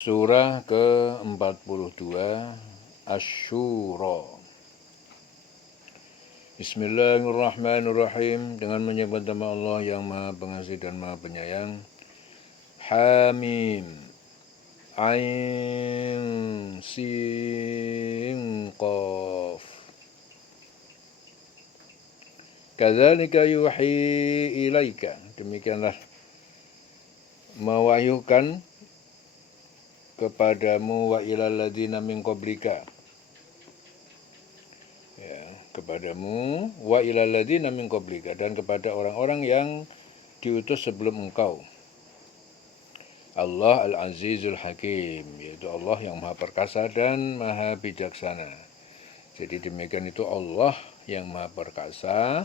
Surah ke-42 Asy-Syura. Bismillahirrahmanirrahim. Dengan menyebut nama Allah yang Maha Pengasih dan Maha Penyayang. Hamim. Ain Sin Qaf. Kadzalika yuhi ilaika. Demikianlah mewahyukan kepadamu wa ilal ladzina min qablika, ya, kepadamu wa ilal ladzina min qablika, dan kepada orang-orang yang diutus sebelum engkau. Allah Al-Azizul Hakim, yaitu Allah yang Maha Perkasa dan Maha Bijaksana. Jadi demikian itu Allah yang Maha Perkasa,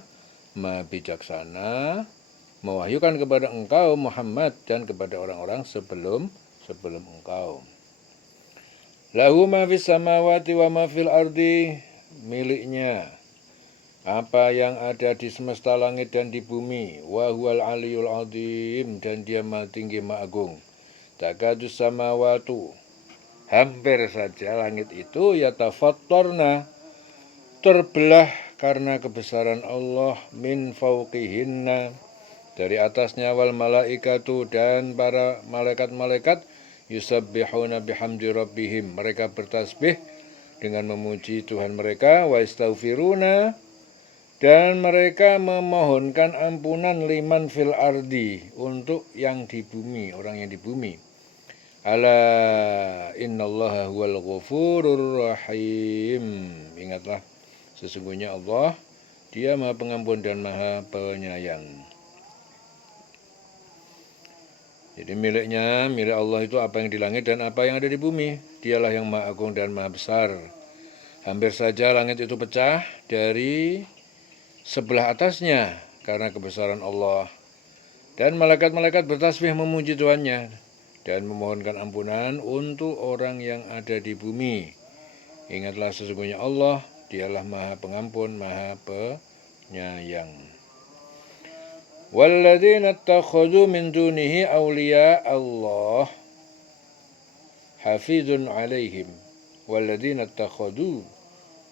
Maha Bijaksana, mewahyukan kepada engkau Muhammad dan kepada orang-orang sebelum engkau. Lahu ma fis samawati wa ma fil ardi, miliknya apa yang ada di semesta langit dan di bumi. Wa huwal aliyul azim, dan dia maha tinggi maha agung. Takadus samawatu, hampir saja langit itu yatafattarna, terbelah karena kebesaran Allah, min fauqihinna, dari atasnya, wal malaikatu, dan para malaikat-malaikat, yusabbihuna bihamdi rabbihim, mereka bertasbih dengan memuji Tuhan mereka, wa istaghfiruna, dan mereka memohonkan ampunan, liman fil ardi, untuk yang di bumi, orang yang di bumi. Ala innallaha huwal ghafurur rahim. Ingatlah, sesungguhnya Allah, dia Maha Pengampun dan Maha Penyayang. Jadi milik Allah itu apa yang di langit dan apa yang ada di bumi. Dialah yang Maha Agung dan Maha Besar. Hampir saja langit itu pecah dari sebelah atasnya karena kebesaran Allah. Dan malaikat-malaikat bertasbih memuji Tuhannya dan memohonkan ampunan untuk orang yang ada di bumi. Ingatlah, sesungguhnya Allah, dialah Maha Pengampun, Maha Penyayang. Walladzina ittakhadhu min dunihi awliya Allah hafizun alaihim. Walladzina ittakhadhu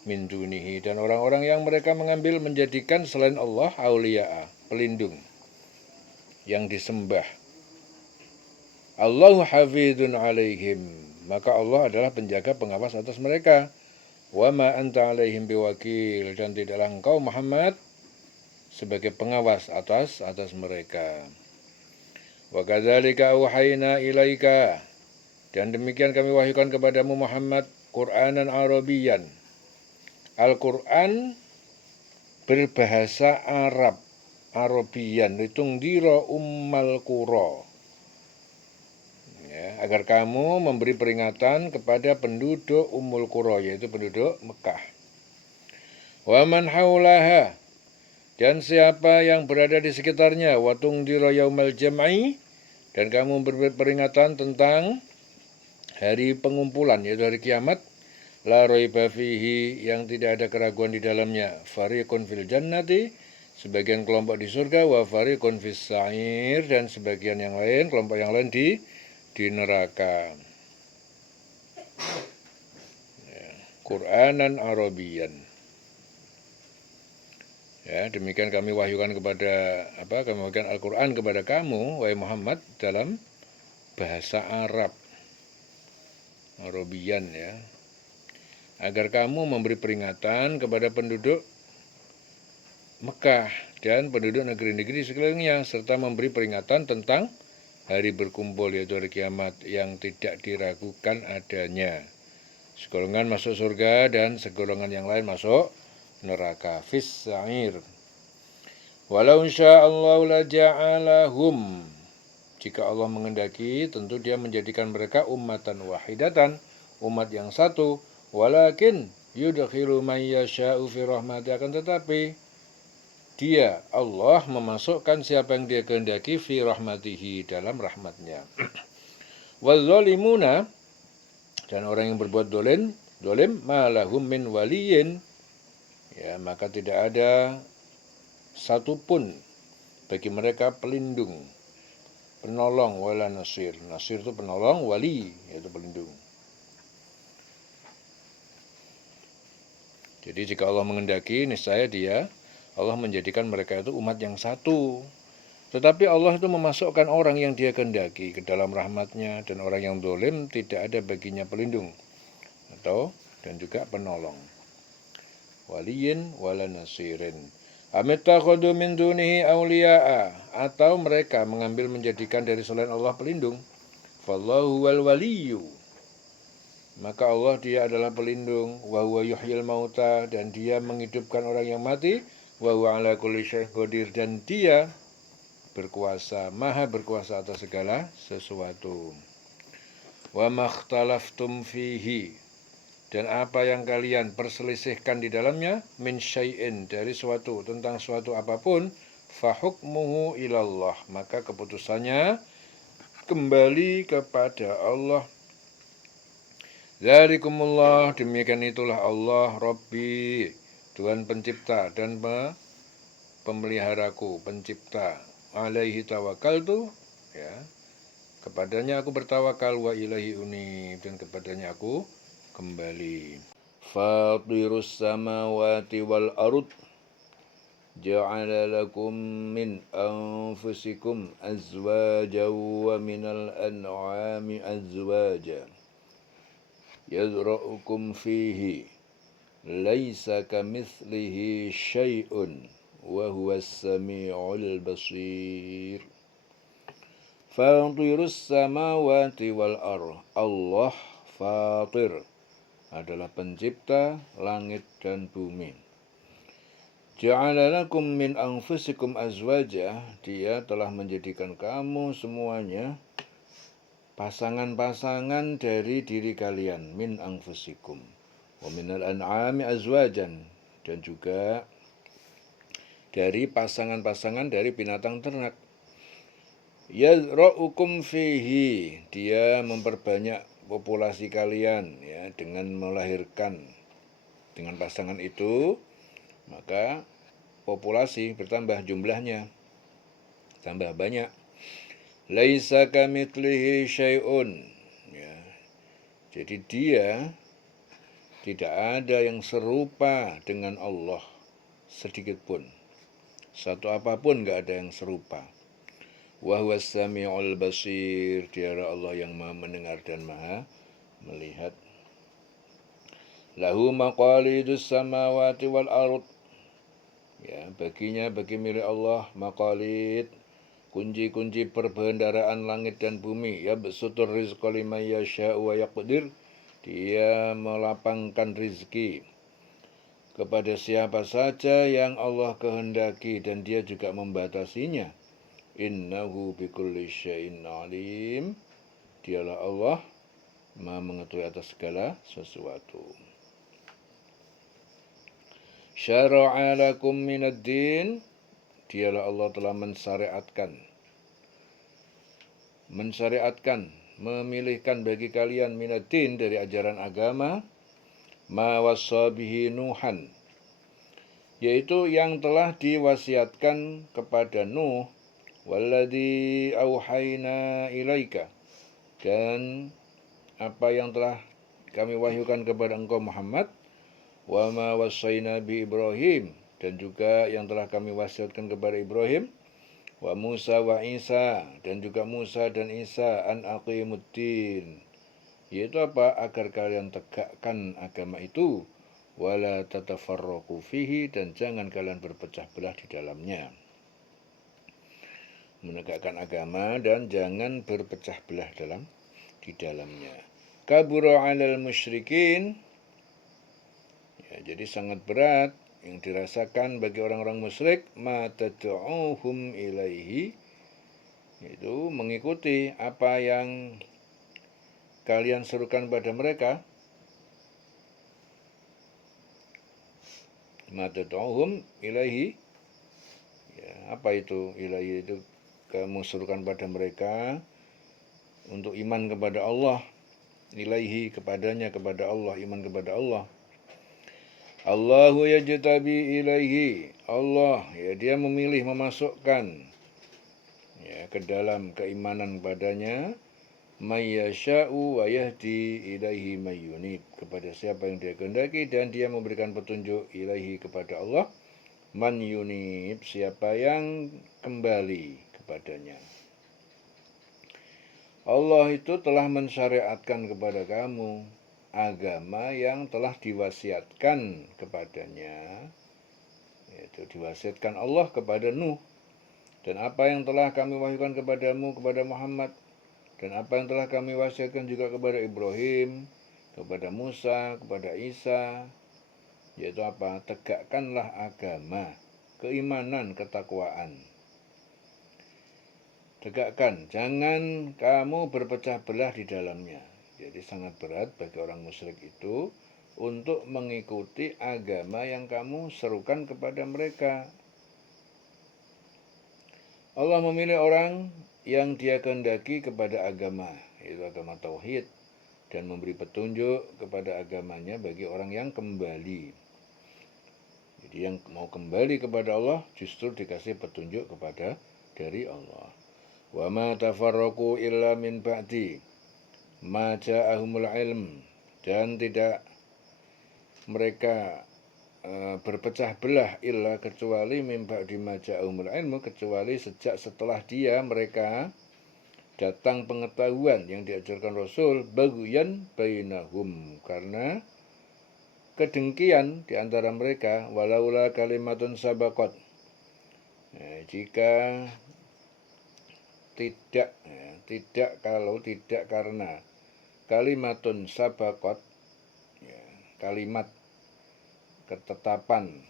min dunihi, dan orang-orang yang mereka mengambil menjadikan selain Allah awliya, pelindung yang disembah. Allahu hafizun alaihim, maka Allah adalah penjaga pengawas atas mereka. Wa ma anta alaihim biwakil, dan tidaklah engkau Muhammad sebagai pengawas atas mereka. Wa kadzalika auhayna ilaika, dan demikian kami wahyukan kepadamu Muhammad Qur'anan Arabiyyan, Al-Qur'an berbahasa Arab, Arabiyyan, litungdira ummal qura, ya, agar kamu memberi peringatan kepada penduduk Ummul Qura, yaitu penduduk Mekah. Wa man haulaha, dan siapa yang berada di sekitarnya, watungdira yaumal jam'i, dan kamu berperingatan tentang hari pengumpulan, yaitu hari kiamat. La raiba fihi, yang tidak ada keraguan di dalamnya. Fariqun fil jannati, sebagian kelompok di surga, wa fariqun fis sa'ir, dan sebagian yang lain, kelompok yang lain di neraka. Ya, Qur'anan Arabiyyan. Ya, demikian kami wahyukan kami wahyukan Al-Qur'an kepada kamu, wahai Muhammad, dalam bahasa Arab, Arabiyyan, ya, agar kamu memberi peringatan kepada penduduk Mekah dan penduduk negeri-negeri sekelilingnya, serta memberi peringatan tentang hari berkumpul, yaitu hari kiamat, yang tidak diragukan adanya. Segolongan masuk surga dan segolongan yang lain masuk neraka, fis sa'ir. Walau insya'allahu la ja'alahum, jika Allah mengendaki, tentu dia menjadikan mereka ummatan wahidatan, umat yang satu. Walakin yudkhilu man yasha'u fi rahmati, akan tetapi dia, Allah, memasukkan siapa yang dia kehendaki fi rahmatihi, dalam rahmatnya. Wal-zalimuna, dan orang yang berbuat dolim, ma lahum min waliyin, ya, maka tidak ada satupun bagi mereka pelindung. penolong, wala nasir. Nasir itu penolong, wali yaitu pelindung. Jadi jika Allah mengendaki, niscaya Allah menjadikan mereka itu umat yang satu. Tetapi Allah itu memasukkan orang yang dia kehendaki ke dalam rahmatnya, dan orang yang zalim tidak ada baginya pelindung dan juga penolong. Waliyin wala nasirin. Amittakhadhu min dunihi awliya'a, atau mereka mengambil menjadikan dari selain Allah pelindung. Fallahu wal waliyyu, maka Allah dia adalah pelindung. Wa huwa yuhyil mauta, dan dia menghidupkan orang yang mati. Wa huwa ala kulli syai'in qadir, dan dia berkuasa, maha berkuasa atas segala sesuatu. Wa makhtalaftum fihi, dan apa yang kalian perselisihkan di dalamnya, min syai'in, dari suatu, tentang suatu apapun, fahukmuhu ilallah, maka keputusannya kembali kepada Allah. Dzalikumullah, demikian itulah Allah, Rabbi, Tuhan pencipta dan pemeliharaku, pencipta. Alaihi tawakkaltu, ya, kepadanya aku bertawakal, wa ilaihi unib, dan kepadanya aku kembali. Fatirus samawati wal ard, ja'ala lakum min anfusikum azwajan wa minal an'ami azwajan yazra'ukum fihi laisa kamitslihi syai'un wa huwas sami'ul basir. Fatirus samawati wal ard, Allah Fatir adalah pencipta langit dan bumi. Ja'ala lakum min anfusikum azwaja, dia telah menjadikan kamu semuanya pasangan-pasangan dari diri kalian, min anfusikum. Wa minal an'ami azwajan, dan juga dari pasangan-pasangan dari binatang ternak. Yazra'ukum fihi, dia memperbanyak populasi kalian, ya, dengan melahirkan. Dengan pasangan itu, maka populasi bertambah jumlahnya, tambah banyak. Laisa kamitslihi syai'un, ya. Jadi dia tidak ada yang serupa dengan Allah sedikit pun. Satu apapun enggak ada yang serupa. Wa huwas sami'ul basir, dialah Allah yang maha mendengar dan maha melihat. Lahu maqalidus samawati wal ard, ya, bagi milik Allah maqalid, kunci-kunci perbendaharaan langit dan bumi. Ya besutur rizqa liman yasha'u wa yaqdir, dia melapangkan rizki kepada siapa saja yang Allah kehendaki, dan dia juga membatasinya. Innahu bikulli syai'in alim, dialah Allah maha mengetahui atas segala sesuatu. Syara'a lakum minad din, dialah Allah telah mensyariatkan, memilihkan bagi kalian minad din, dari ajaran agama, ma wassa bihi Nuhan, yaitu yang telah diwasiatkan kepada Nuh, walladzi auhayna ilaika, dan apa yang telah kami wahyukan kepada engkau Muhammad, wa ma wassayna bi Ibrahim, dan juga yang telah kami wasiatkan kepada Ibrahim, wa Musa wa Isa, dan juga Musa dan Isa, an aqimuddin, yaitu apa? Agar kalian tegakkan agama itu, wala tatafarraqu fihi, dan jangan kalian berpecah belah di dalamnya. Menegakkan agama dan jangan berpecah belah di dalamnya. Kabura 'alal musyrikin, ya, jadi sangat berat yang dirasakan bagi orang-orang musyrik, ma tad'uhum ilaihi, itu mengikuti apa yang kalian serukan pada mereka. Ma tad'uhum ilaihi, ya, apa itu ilaihi? Itu kamu serukan pada mereka untuk iman kepada Allah, ilaihi, kepadanya, kepada Allah, iman kepada Allah. Allahu yajtabi ilaihi, Allah, ya, dia memilih, memasukkan, ke dalam keimanan padanya, may yasha'u wa yahdi ilaihi may yunib, kepada siapa yang dia kehendaki dan dia memberikan petunjuk ilaihi kepada Allah, man yunib, siapa yang kembali kepadanya. Allah itu telah mensyariatkan kepada kamu agama yang telah diwasiatkan kepadanya, yaitu diwasiatkan Allah kepada Nuh, dan apa yang telah kami wahyukan kepadamu kepada Muhammad, dan apa yang telah kami wasiatkan juga kepada Ibrahim, kepada Musa, kepada Isa, yaitu apa? Tegakkanlah agama, keimanan, ketakwaan. Tegakkan, jangan kamu berpecah belah di dalamnya. Jadi sangat berat bagi orang musyrik itu untuk mengikuti agama yang kamu serukan kepada mereka. Allah memilih orang yang dia kehendaki kepada agama, yaitu agama tauhid, dan memberi petunjuk kepada agamanya bagi orang yang kembali. Jadi yang mau kembali kepada Allah justru dikasih petunjuk kepada dari Allah. Wa ma tafarraqu illa min ba'di ma ja'ahumul ilm, dan tidak mereka berpecah belah illa kecuali min ba'di ma ja'ahumul ilmu, kecuali sejak setelah mereka datang pengetahuan yang diajarkan Rasul, baghyan bainahum, karena kedengkian di antara mereka, walaula kalimatun sabaqat, jika tidak kalau tidak karena kalimatun sabaqat, kalimat ketetapan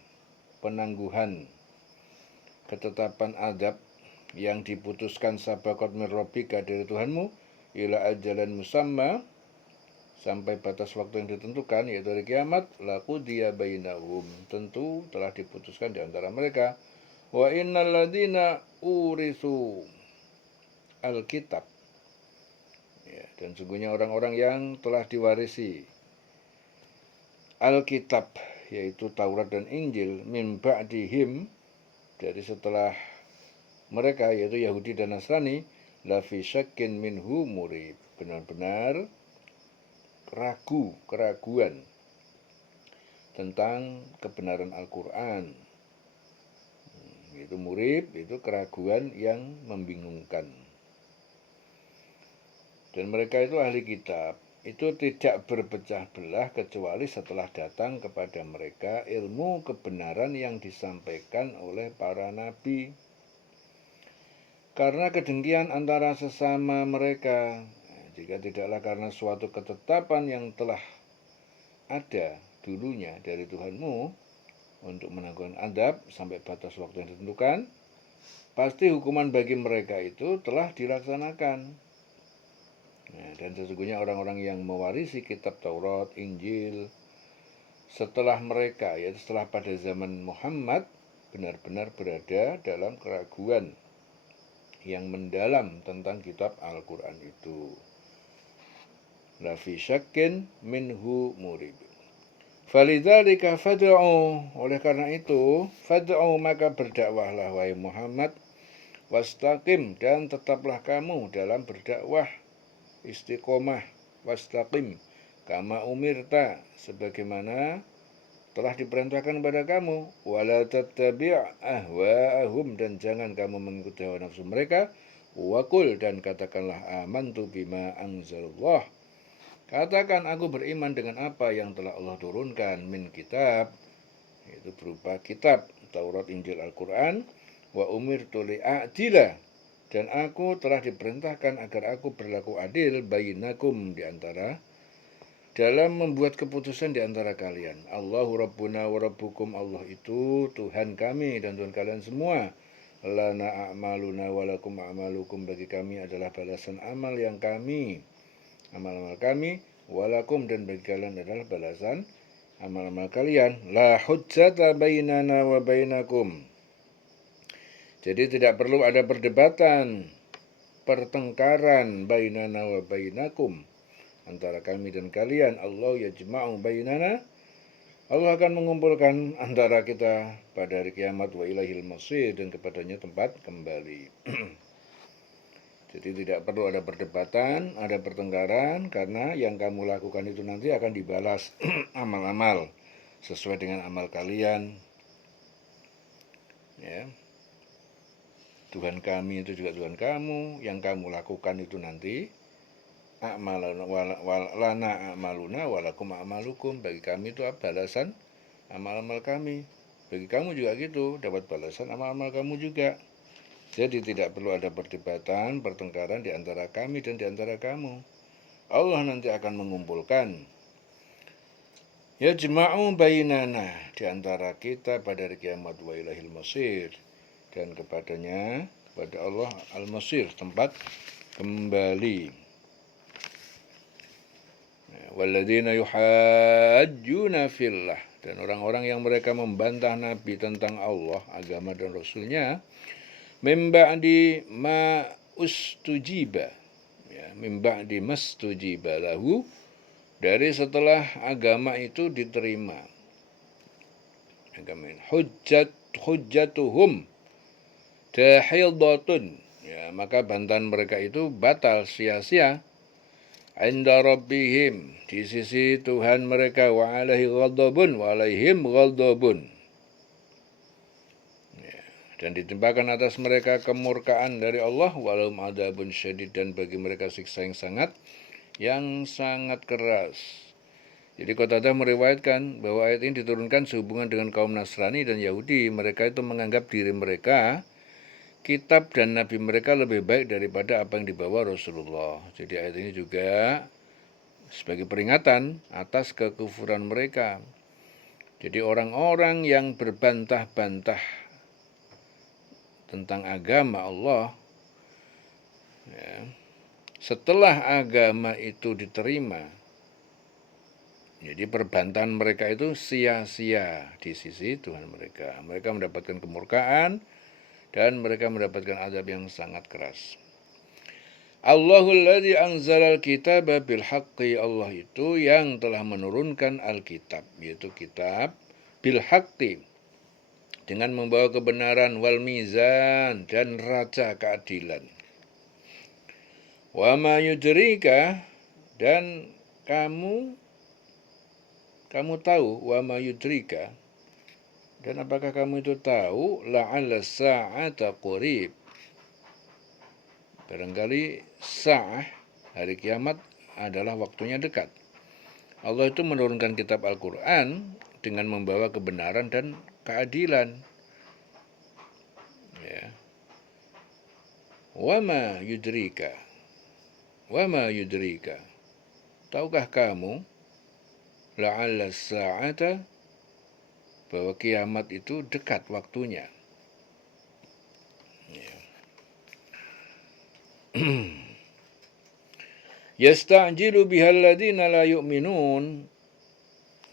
penangguhan, ketetapan adab yang diputuskan sabaqat min rabbika, dari Tuhanmu, ila ajalan musamma, sampai batas waktu yang ditentukan, yaitu hari kiamat, laqudiya bainahum, tentu telah diputuskan di antara mereka. Wa innal ladzina urisu Alkitab, dan sungguhnya orang-orang yang telah diwarisi Alkitab, yaitu Taurat dan Injil, min ba'dihim, dari setelah mereka, yaitu Yahudi dan Nasrani, lafi syakkin minhu murib, benar-benar keraguan tentang kebenaran Al-Quran. Itu murib, itu keraguan yang membingungkan. Dan mereka itu ahli kitab, itu tidak berpecah belah kecuali setelah datang kepada mereka ilmu kebenaran yang disampaikan oleh para nabi. Karena kedengkian antara sesama mereka, jika tidaklah karena suatu ketetapan yang telah ada dulunya dari Tuhanmu untuk menangguhkan adab sampai batas waktu yang ditentukan, pasti hukuman bagi mereka itu telah dilaksanakan. Dan sesungguhnya orang-orang yang mewarisi kitab Taurat, Injil setelah mereka, yaitu setelah pada zaman Muhammad, benar-benar berada dalam keraguan yang mendalam tentang kitab Al-Quran itu. Lafi syakkin minhu murib. Falidzalika fad'u, oleh karena itu, fad'u, maka berdakwahlah wahai Muhammad, wastaqim, dan tetaplah kamu dalam berdakwah, istiqomah, wastaqim, kama umirta, sebagaimana telah diperintahkan kepada kamu, wala tattabi' ahwa'ahum, dan jangan kamu mengikuti hawa nafsu mereka, waqul, dan katakanlah amantu bima anzalallah, katakan aku beriman dengan apa yang telah Allah turunkan, min kitab, itu berupa kitab Taurat, Injil, Al-Quran, wa umirtu li'adila, dan aku telah diperintahkan agar aku berlaku adil, bainakum, di antara, dalam membuat keputusan di antara kalian. Allahu Rabbuna wa Rabbukum, Allah itu Tuhan kami dan Tuhan kalian semua. Lana a'maluna wa lakum a'malukum, bagi kami adalah balasan amal yang kami, amal-amal kami, walakum, dan bagi kalian adalah balasan amal-amal kalian. La hujjata bainana wa bainakum, jadi tidak perlu ada perdebatan, pertengkaran, bainana wa bainakum, antara kami dan kalian. Allah yajma'u bainana, Allah akan mengumpulkan antara kita pada hari kiamat, wa ilaihil masir, dan kepadanya tempat kembali. Jadi tidak perlu ada perdebatan, ada pertengkaran, karena yang kamu lakukan itu nanti akan dibalas amal-amal sesuai dengan amal kalian. Ya. Tuhan kami itu juga Tuhan kamu, yang kamu lakukan itu nanti lana a'maluna walakum a'malukum, bagi kami itu balasan amal-amal kami. Bagi kamu juga gitu, dapat balasan amal-amal kamu juga. Jadi tidak perlu ada perdebatan, pertengkaran di antara kami dan di antara kamu. Allah nanti akan mengumpulkan yajma'u bainana, di antara kita pada hari kiamat, wa ilahil masir, dan kepada Allah al-masir, tempat kembali. Walladzina yuhajjuna fillah, dan orang-orang yang mereka membantah Nabi tentang Allah, agama dan Rasulnya, min ba'di ma ustujiba, ya, min ba'di mastujiba lahu, dari setelah agama itu diterima. Hujjatuhum dahidatun, ya, maka bantahan mereka itu batal, sia-sia. Inda rabbihim, di sisi Tuhan mereka, wa alaihi ghadabun, wa alaihim ghadabun, ya, dan ditimpakan atas mereka kemurkaan dari Allah, walahum adzabun syadid, dan bagi mereka siksa yang sangat keras. Jadi Qatadah meriwayatkan bahwa ayat ini diturunkan sehubungan dengan kaum Nasrani dan Yahudi. Mereka itu menganggap diri mereka, kitab dan nabi mereka lebih baik daripada apa yang dibawa Rasulullah. Jadi ayat ini juga sebagai peringatan atas kekufuran mereka. Jadi orang-orang yang berbantah-bantah tentang agama Allah, ya, setelah agama itu diterima, jadi perbantahan mereka itu sia-sia di sisi Tuhan mereka. Mereka mendapatkan kemurkaan dan mereka mendapatkan azab yang sangat keras. Allahul ladzi anzalal kitaba bil haqqi, Allah itu yang telah menurunkan Alkitab, yaitu kitab bil haqqi, dengan membawa kebenaran, wal mizan, dan raja keadilan. Wa ma yudrika, dan kamu tahu, wa ma yudrika, dan apakah kamu itu tahu, la'alla sa'ata qurib, barangkali sa'ah, hari kiamat, adalah waktunya dekat. Allah itu menurunkan kitab Al-Quran dengan membawa kebenaran dan keadilan. Ya. Wa ma yudrika, tahukah kamu, la'alla sa'ata, bahwa kiamat itu dekat waktunya. Ya. Yasta'jilu bihal ladzina la yu'minun,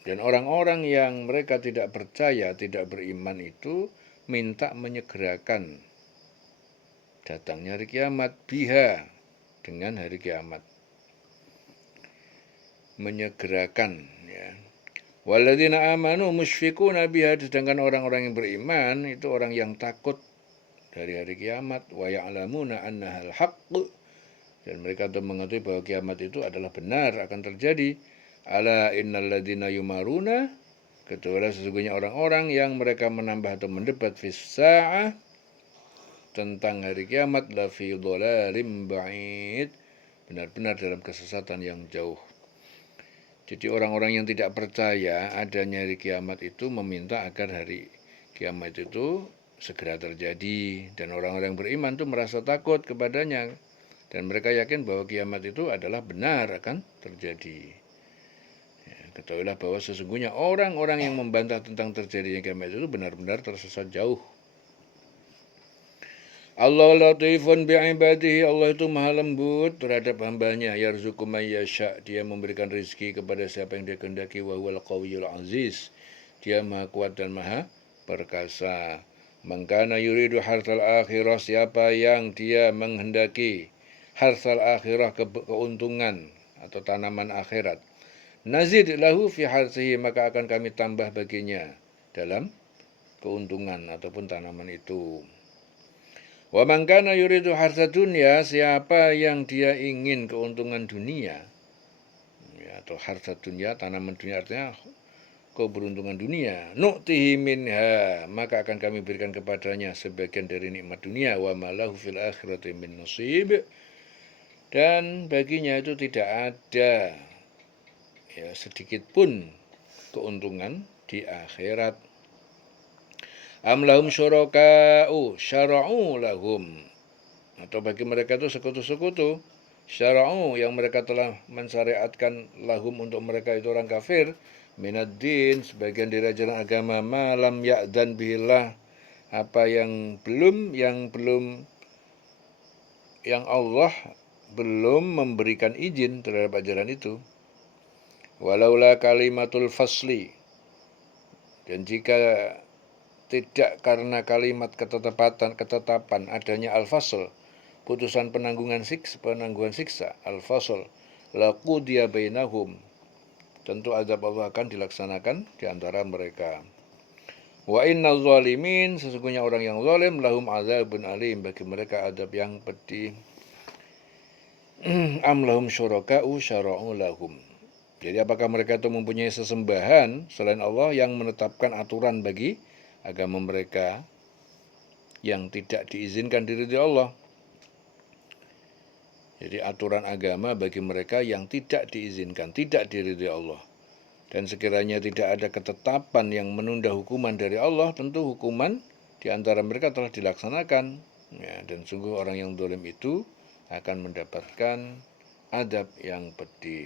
dan orang-orang yang mereka tidak percaya, tidak beriman itu minta menyegerakan datangnya hari kiamat, biha, dengan hari kiamat. Menyegerakan, ya. Walladzina amanu musyfiquna biha, sedangkan orang-orang yang beriman itu orang yang takut dari hari kiamat, wa ya'lamuna annahal haqq, dan mereka tuh mengetahui bahwa kiamat itu adalah benar, akan terjadi. Ala innal ladzina yumaruna, kecuali sesungguhnya orang-orang yang mereka menambah atau mendebat fis sa'ah, tentang hari kiamat, la fi dhalalim ba'id, benar-benar dalam kesesatan yang jauh. Jadi orang-orang yang tidak percaya adanya hari kiamat itu meminta agar hari kiamat itu segera terjadi, dan orang-orang yang beriman itu merasa takut kepadanya, dan mereka yakin bahwa kiamat itu adalah benar akan terjadi. Ya, ketahuilah bahwa sesungguhnya orang-orang yang membantah tentang terjadinya kiamat itu benar-benar tersesat jauh. Allah latifun bi'ibadihi, Allah itu maha lembut terhadap hambanya. Yarzuqu man yasha, dia memberikan rezeki kepada siapa yang dia kehendaki. Wa huwal qawiyul aziz, dia maha kuat dan maha perkasa. Man kana yuridu harthal akhirah, siapa yang dia menghendaki harthal akhirah, keuntungan atau tanaman akhirat, nazid lahu fi harthihi, maka akan kami tambah baginya dalam keuntungan ataupun tanaman itu. Wa man kana yuridu harta dunya, siapa yang dia ingin keuntungan dunia, ya, atau harta dunia, tanaman dunia artinya keberuntungan dunia, nu'tihi minha, maka akan kami berikan kepadanya sebagian dari nikmat dunia, wa malahu fil akhirati min nasib, dan baginya itu tidak ada ya sedikit pun keuntungan di akhirat. Am lahum syuraka'u syara'u lahum, atau bagi mereka itu sekutu-sekutu syara'u yang mereka telah mensyariatkan lahum untuk mereka itu orang kafir minad din, sebagian dari ajaran agama, malam ya'dan bihillah, apa yang Allah belum memberikan izin terhadap ajaran itu. Walaula kalimatul fasli, dan jika tidak karena kalimat ketetapan adanya al-fasl, putusan penangguhan siksa al-fasl, laqudiya bainahum, tentu azab Allah akan dilaksanakan di antara mereka. Wa innal zalimin, sesungguhnya orang yang zalim, lahum azabun alim, bagi mereka azab yang pedih. Am lahum syuraka'u syara'u lahum, jadi apakah mereka itu mempunyai sesembahan selain Allah yang menetapkan aturan bagi agama mereka yang tidak diizinkan diridhoi Allah. Jadi aturan agama bagi mereka yang tidak diizinkan, tidak diridhoi Allah. Dan sekiranya tidak ada ketetapan yang menunda hukuman dari Allah, tentu hukuman di antara mereka telah dilaksanakan. Ya, dan sungguh orang yang zalim itu akan mendapatkan adab yang pedih.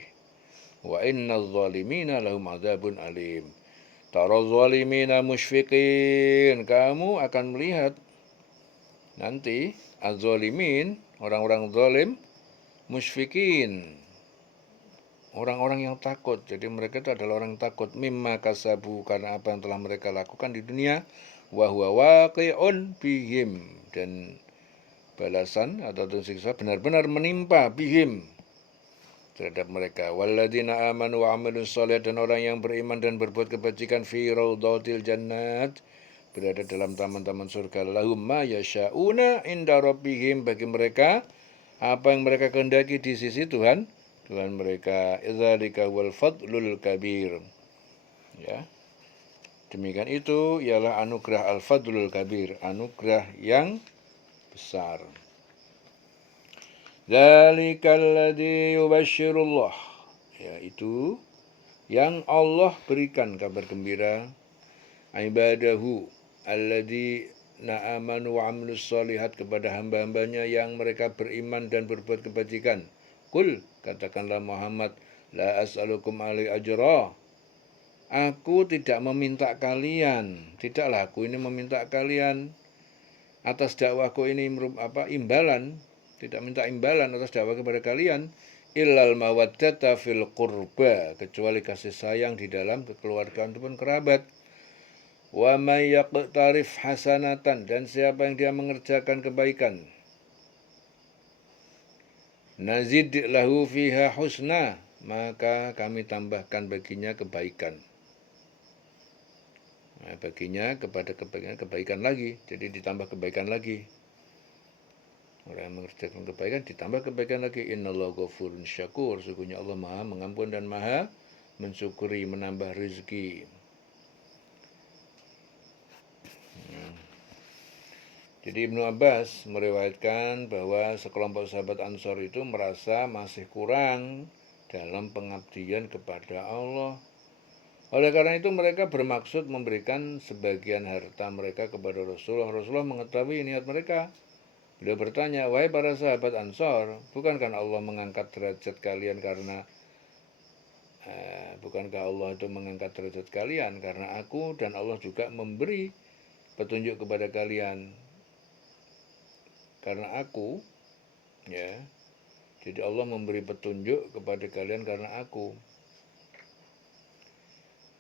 Wa innal zalimina lahum adzabun alim. Tara zalimina musyfiqin, kamu akan melihat nanti az-zalimin, orang-orang zalim, musyfiqin, orang-orang yang takut. Jadi mereka itu adalah orang yang takut, mimma kasabu, karena apa yang telah mereka lakukan di dunia, wa huwa waqi'un bihim, dan balasan atau siksa benar-benar menimpa bihim, terhadap mereka. Walladzina amanu wa amilus shalihat, dan orang yang beriman dan berbuat kebajikan, fi raudhatil jannat, berada dalam taman-taman surga, lahum ma yasya'una inda rabbihim, bagi mereka apa yang mereka kehendaki di sisi Tuhan mereka. Dzalika wal fadlul kabir. Ya. Demikian itu ialah anugerah al-fadlul kabir, anugerah yang besar. Dzalikal ladzi yubasysyirullah, yaitu yang Allah berikan kabar gembira, ibadahu alladzina amanu wa amilus shalihat, kepada hamba-hambanya yang mereka beriman dan berbuat kebajikan. Qul, katakanlah Muhammad, la as'alukum alaihi ajra, aku tidak meminta kalian, tidaklah aku ini meminta kalian atas dakwahku ini imbalan, tidak minta imbalan atas dakwah kepada kalian, illal mawaddata fil qurba, kecuali kasih sayang di dalam kekeluargaan ataupun kerabat. Wa may yaqtarif hasanatan, dan siapa yang dia mengerjakan kebaikan, nazid lahu fiha husna, maka kami tambahkan baginya kebaikan. Nah, baginya kepada kebaikan lagi, jadi ditambah kebaikan lagi. Orang yang mengerjakan kebaikan ditambah kebaikan lagi. Innallaha ghafurun syakur, sesungguhnya Allah Maha mengampun dan Maha mensyukuri, menambah rezeki. Jadi Ibnu Abbas meriwayatkan bahwa sekelompok sahabat Ansor itu merasa masih kurang dalam pengabdian kepada Allah. Oleh karena itu mereka bermaksud memberikan sebagian harta mereka kepada Rasulullah. Rasulullah mengetahui niat mereka. Beliau bertanya, wahai para sahabat Ansor, bukankah Allah mengangkat derajat kalian karena aku dan Allah juga memberi petunjuk kepada kalian karena aku, ya. Jadi Allah memberi petunjuk kepada kalian karena aku.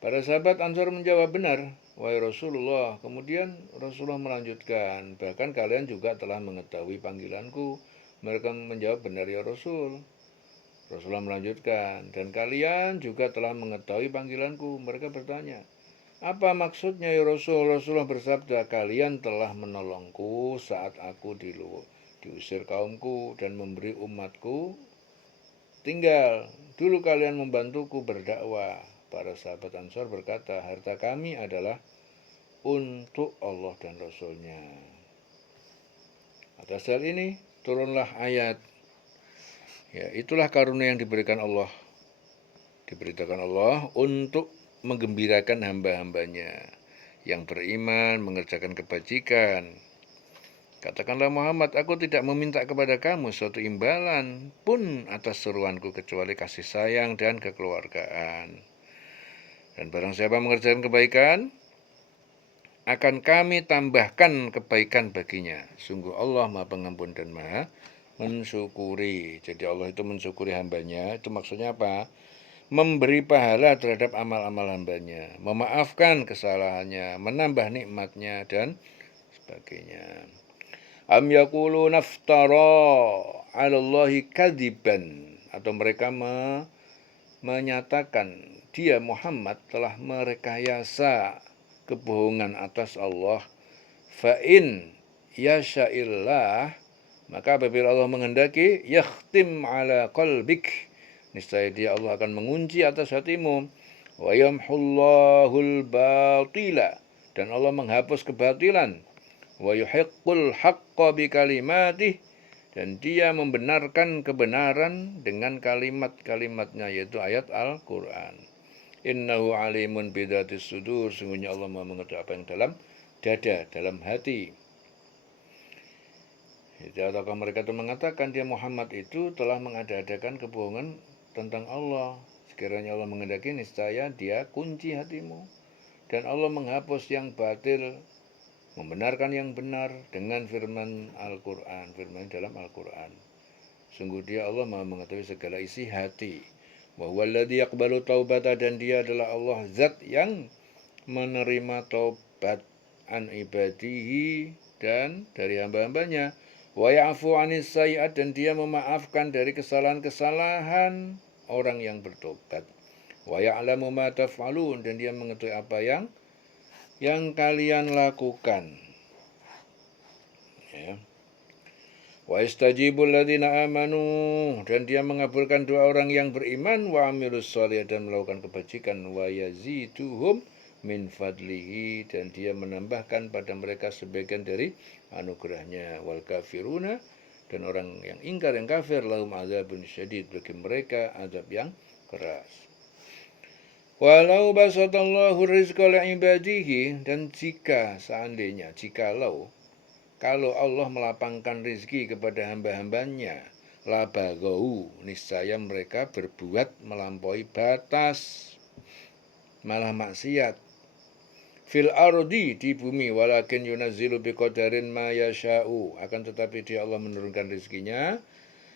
Para sahabat Ansor menjawab, benar, wahai Rasulullah. Kemudian Rasulullah melanjutkan, bahkan kalian juga telah mengetahui panggilanku. Mereka menjawab, benar ya Rasul. Rasulullah melanjutkan, dan kalian juga telah mengetahui panggilanku. Mereka bertanya, Apa maksudnya ya Rasul? Rasulullah bersabda, kalian telah menolongku saat aku diusir kaumku dan memberi umatku tinggal. Dulu kalian membantuku berdakwah. Para sahabat Ansor berkata, harta kami adalah untuk Allah dan Rasulnya. Atas hal ini turunlah ayat. Ya, itulah karunia yang diberikan Allah. Diberitakan Allah untuk menggembirakan hamba-hambanya yang beriman, mengerjakan kebajikan. Katakanlah Muhammad, aku tidak meminta kepada kamu suatu imbalan pun atas seruanku kecuali kasih sayang dan kekeluargaan. Dan barang siapa mengerjakan kebaikan, akan kami tambahkan kebaikan baginya. Sungguh Allah Maha Pengampun dan Maha mensyukuri. Jadi Allah itu mensyukuri hambanya. Itu maksudnya apa? Memberi pahala terhadap amal-amal hambanya, memaafkan kesalahannya, menambah nikmatnya, dan sebagainya. Am yaqulu naftara 'ala Allahi kadziban, atau mereka menyatakan dia Muhammad telah merekayasa kebohongan atas Allah. Fa'in yasha'illah, maka apabila Allah menghendaki, yakhtim ala qalbik, niscaya dia Allah akan mengunci atas hatimu. Wa yamhullahul batila, dan Allah menghapus kebatilan. Wa yuhiqqul haqqa bikalimatih, dan dia membenarkan kebenaran dengan kalimat-kalimatnya, yaitu ayat Al-Quran. Innahu alimun bidatis sudur, sungguhnya Allah Maha mengetahui apa yang dalam dada, dalam hati. Jadi, ataukah mereka itu mengatakan dia Muhammad itu telah mengada-adakan kebohongan tentang Allah. Sekiranya Allah menghendaki, niscaya dia kunci hatimu. Dan Allah menghapus yang batil, membenarkan yang benar dengan firman Al-Quran, firman dalam Al-Quran. Sungguh dia Allah Maha mengetahui segala isi hati. Wa huwallazi yaqbalu taubata, dan dia adalah Allah zat yang menerima taubat an ibadihi, dan dari hamba-hambanya. Wa ya'fu 'anis sayyi'at, dan dia memaafkan dari kesalahan-kesalahan orang yang bertobat. Wa ya'lamu ma taf'alun, dan dia mengetahui apa yang kalian lakukan. Ya. Wa istajibul ladzina amanu, dan dia mengabulkan doa orang yang beriman, wa amilus shalih, dan melakukan kebajikan, wa yaziduhum min fadlihi, dan dia menambahkan pada mereka sebagian dari anugerahnya. Wal kafiruna, dan orang yang ingkar, yang kafir, lahum azabun syadid, bagi mereka azab yang keras. Walau basatallahu rizqa li'ibadihi, dan jika seandainya, kalau Allah melapangkan rizki kepada hamba-hambanya, labagau, niscaya mereka berbuat melampaui batas, malah maksiat. Fil ardi, di bumi, walakin yunazzilu biqadarin ma yasha'u, akan tetapi dia Allah menurunkan rizkinya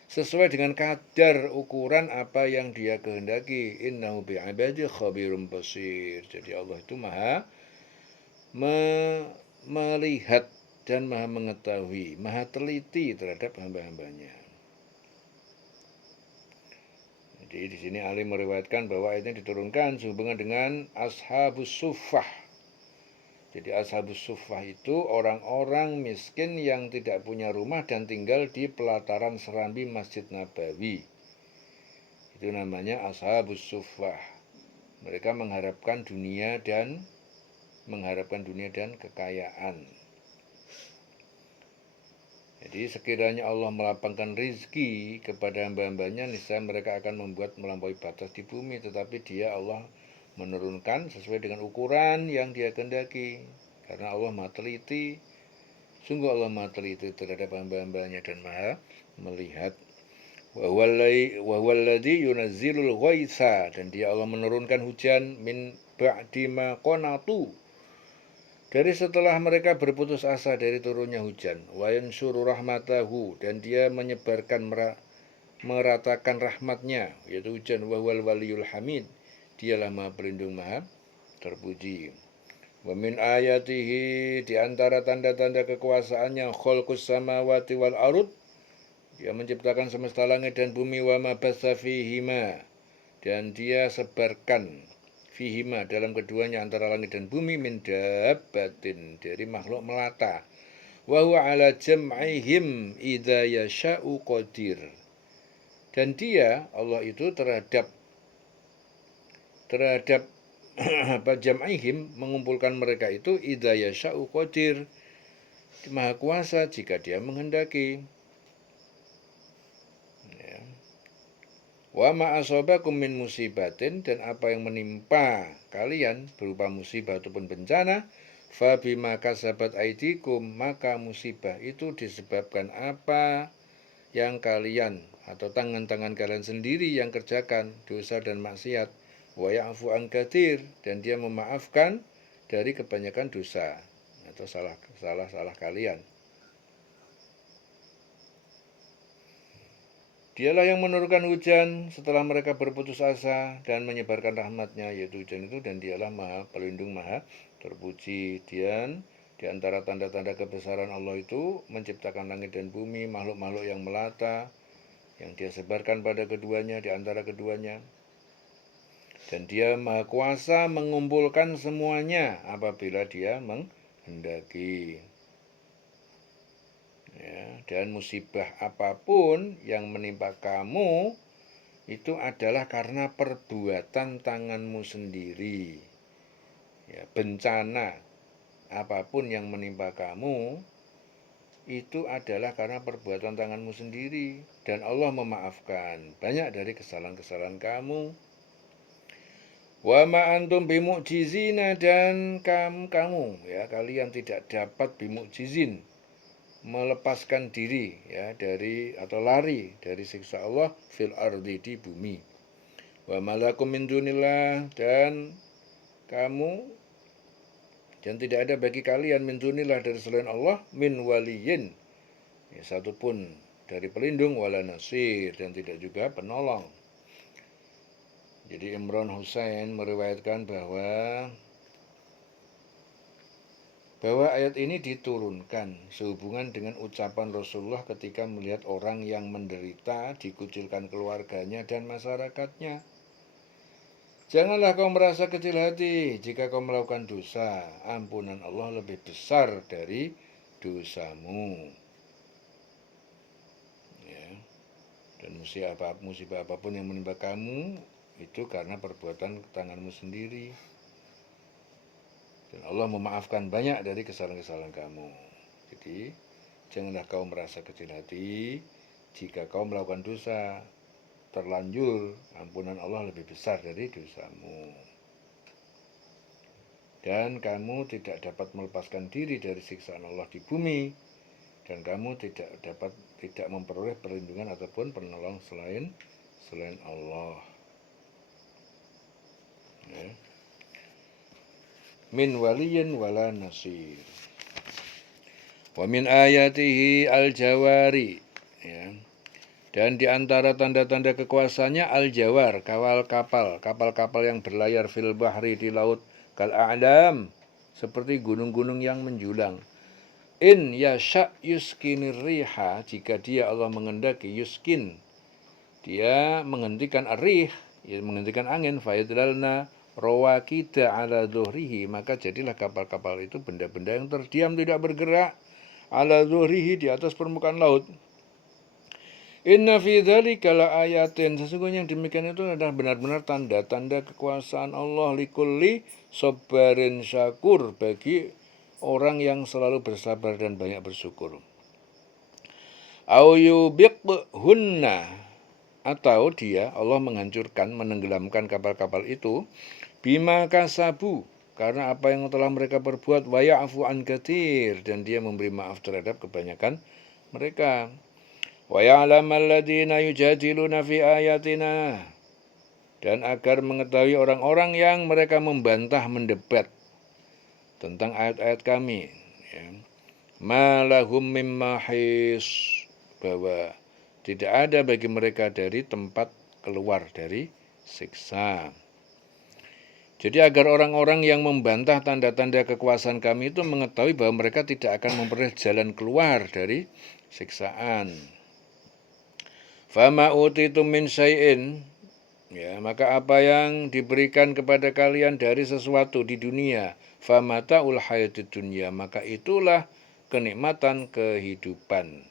sesuai dengan kadar ukuran apa yang dia kehendaki. Innahu bi'ibadi khabirum basir. Jadi Allah itu maha melihat dan maha mengetahui, maha teliti terhadap hamba-hambanya. Jadi di sini Ali meriwayatkan bahwa ayat ini diturunkan sehubungan dengan Ashabus Suffah. Jadi Ashabus Suffah itu orang-orang miskin yang tidak punya rumah dan tinggal di pelataran serambi Masjid Nabawi. Itu namanya Ashabus Suffah. Mereka mengharapkan dunia dan kekayaan. Jadi sekiranya Allah melapangkan rizki kepada hamba-hambanya, niscaya mereka akan membuat melampaui batas di bumi. Tetapi dia Allah menurunkan sesuai dengan ukuran yang dia kehendaki. Karena Allah maha teliti. Sungguh Allah maha teliti terhadap hamba-hambanya dan maha melihat. Wa huwallazi yunazzilul ghaitsa, dan dia Allah menurunkan hujan min ba'di ma qanatu, dari setelah mereka berputus asa dari turunnya hujan. Wa yansuru rahmatahu, dan dia menyebarkan meratakan rahmatnya, yaitu hujan. Wa huwal waliyul hamid, dialah maha pelindung, maha terpuji. Wa min ayatihi, di antara tanda-tanda kekuasaannya, khalqus samawati wal ardh, dia menciptakan semesta langit dan bumi, wa ma bassa fihima, dan dia sebarkan fihima dalam keduanya antara langit dan bumi min dabbatin dari makhluk melata. Wa huwa ala jam'ihim idza yasha'u qadir. Dan dia Allah itu terhadap jam'ihim mengumpulkan mereka itu idza yasha'u qadir, Maha kuasa jika dia menghendaki. Ya. Wa ma asabakum min musibatin, dan apa yang menimpa kalian berupa musibah ataupun bencana, fa bima kasabat aidikum, maka musibah itu disebabkan apa yang kalian atau tangan-tangan kalian sendiri yang kerjakan, dosa dan maksiat. Wa ya'fu an katsir, dan dia memaafkan dari kebanyakan dosa atau salah kalian. Dialah yang menurunkan hujan setelah mereka berputus asa dan menyebarkan rahmatnya, yaitu hujan itu, dan dialah Maha Pelindung, Maha terpuji. Dan di antara tanda-tanda kebesaran Allah itu menciptakan langit dan bumi, makhluk-makhluk yang melata, yang dia sebarkan pada keduanya, di antara keduanya. Dan dia Maha Kuasa mengumpulkan semuanya apabila dia menghendaki. Ya, dan musibah apapun yang menimpa kamu itu adalah karena perbuatan tanganmu sendiri. Ya, bencana apapun yang menimpa kamu itu adalah karena perbuatan tanganmu sendiri, dan Allah memaafkan banyak dari kesalahan-kesalahan kamu. Wa ma antum bimu'jizina, dan kamu ya kalian tidak dapat bimu'jizin, melepaskan diri ya dari atau lari dari siksa Allah fil ardi, di bumi. Wa malakum min dunillah, dan tidak ada bagi kalian min dunillah dari selain Allah min waliyin, ya, satupun dari pelindung, wala nasir, dan tidak juga penolong. Jadi Imran Husain meriwayatkan bahwa ayat ini diturunkan sehubungan dengan ucapan Rasulullah ketika melihat orang yang menderita, dikucilkan keluarganya dan masyarakatnya. Janganlah kau merasa kecil hati jika kau melakukan dosa, ampunan Allah lebih besar dari dosamu. Ya. Dan musibah apapun yang menimpa kamu itu karena perbuatan tanganmu sendiri. Dan Allah memaafkan banyak dari kesalahan-kesalahan kamu. Jadi, janganlah kau merasa kecil hati jika kau melakukan dosa. Terlanjur, ampunan Allah lebih besar dari dosamu. Dan kamu tidak dapat melepaskan diri dari siksaan Allah di bumi. Dan kamu tidak memperoleh perlindungan ataupun penolong selain Allah. Ya. Min waliyin wala nasir. Wa min ayatihi al-jawari, ya. Dan di antara tanda-tanda kekuasaannya al-jawar, kapal-kapal yang berlayar fil bahri, di laut, kal a'lam, seperti gunung-gunung yang menjulang. In yasha yuskinir riha, jika dia Allah mengendaki, yuskin, dia menghentikan ar-rih, ya, menghentikan angin, fayadlalna rawakida ala dhuhrihi, maka jadilah kapal-kapal itu benda-benda yang terdiam tidak bergerak, ala dhuhrihi, di atas permukaan laut. Inna fi dzalika la ayatin, sesungguhnya yang demikian itu adalah benar-benar tanda-tanda kekuasaan Allah, likulli sabarin syakur, bagi orang yang selalu bersabar dan banyak bersyukur. Au yubiqhunna, atau dia Allah menghancurkan, menenggelamkan kapal-kapal itu, bima kasabu, karena apa yang telah mereka perbuat, wa ya'fu an katsir, dan dia memberi maaf terhadap kebanyakan mereka. Wa ya'lamal ladzina yujadiluna fi ayatina, dan agar mengetahui orang-orang yang mereka membantah, mendebat tentang ayat-ayat kami, ya. Ma lahum mim mahis, bahwa tidak ada bagi mereka dari tempat keluar dari siksa. Jadi agar orang-orang yang membantah tanda-tanda kekuasaan kami itu mengetahui bahwa mereka tidak akan memperoleh jalan keluar dari siksaan. Fama utitum min syai'in, Ya, maka apa yang diberikan kepada kalian dari sesuatu di dunia, famataul hayatid dunya, maka itulah kenikmatan kehidupan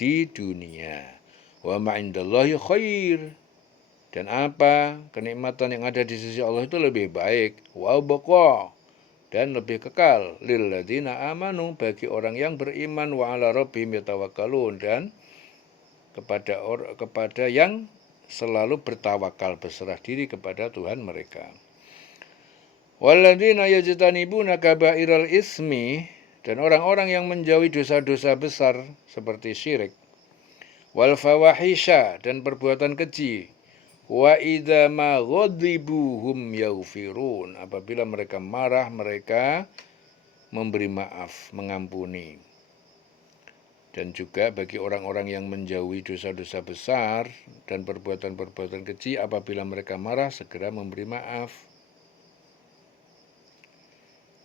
di dunia. Wa ma indallahi khair. Dan apa kenikmatan yang ada di sisi Allah itu lebih baik, wa baqa, dan lebih kekal, lil ladzina amanu, bagi orang yang beriman, wa ala rabbihim yatawakkalun, dan kepada yang selalu bertawakal, berserah diri kepada Tuhan mereka. Walladzina yajtanibuna kabairal ismi, dan orang-orang yang menjauhi dosa-dosa besar seperti syirik, wal fawahisha, dan perbuatan keji, wa idza ma ghadibu hum yaghfirun, apabila mereka marah mereka memberi maaf, mengampuni. Dan juga bagi orang-orang yang menjauhi dosa-dosa besar dan perbuatan-perbuatan keji, apabila mereka marah segera memberi maaf.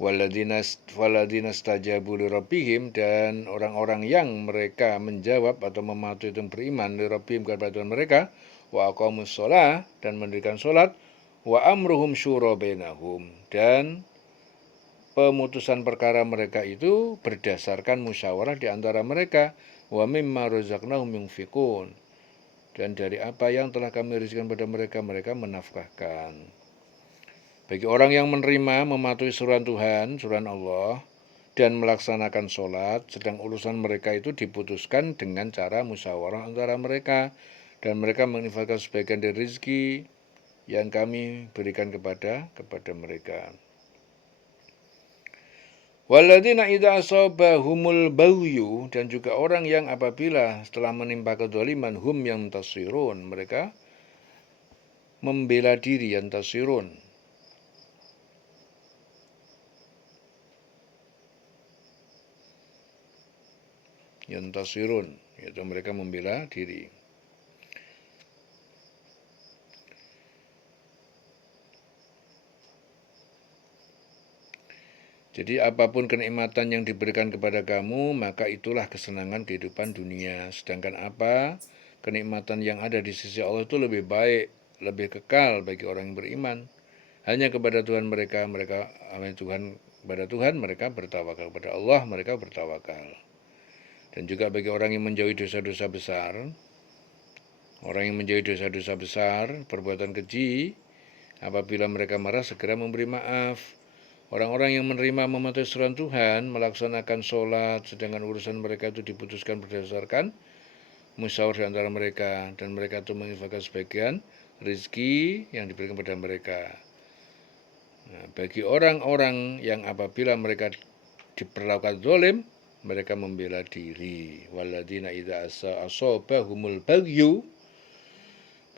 Walladzina stajabu lirabbihim, dan orang-orang yang mereka menjawab atau mematuhi dan beriman lirabbihim kepada Tuhan mereka, wa aqamus shalah, dan mendirikan salat, wa amruhum syura bainahum, dan pemutusan perkara mereka itu berdasarkan musyawarah di antara mereka, wa mimma razaqnahum yunfiqun, dan dari apa yang telah kami rizkikan pada mereka, mereka menafkahkan. Bagi orang yang menerima, mematuhi suruhan Tuhan, suruhan Allah, dan melaksanakan sholat, sedang urusan mereka itu diputuskan dengan cara musyawarah antara mereka, dan mereka menginfakkan sebagian dari rezeki yang kami berikan kepada mereka. Walladzina idza asabahumul baghyu, dan juga orang yang apabila setelah menimpa kedzaliman, hum yang tasirun, mereka membela diri, yang tasirun. Yang tasirun, yaitu mereka membela diri. Jadi apapun kenikmatan yang diberikan kepada kamu, maka itulah kesenangan kehidupan dunia. Sedangkan apa kenikmatan yang ada di sisi Allah itu lebih baik, lebih kekal bagi orang yang beriman. Hanya kepada Tuhan mereka kepada Tuhan mereka bertawakal, kepada Allah mereka bertawakal. Dan juga bagi orang yang menjauhi dosa-dosa besar, perbuatan keji, apabila mereka marah segera memberi maaf. Orang-orang yang menerima mematuhi suruhan Tuhan, melaksanakan sholat, sedangkan urusan mereka itu diputuskan berdasarkan musyawarah di antara mereka, dan mereka itu menginfakkan sebagian rezeki yang diberikan kepada mereka. Nah, bagi orang-orang yang apabila mereka diperlakukan zalim, mereka membela diri. Walladzina idza asabahumul baghyu,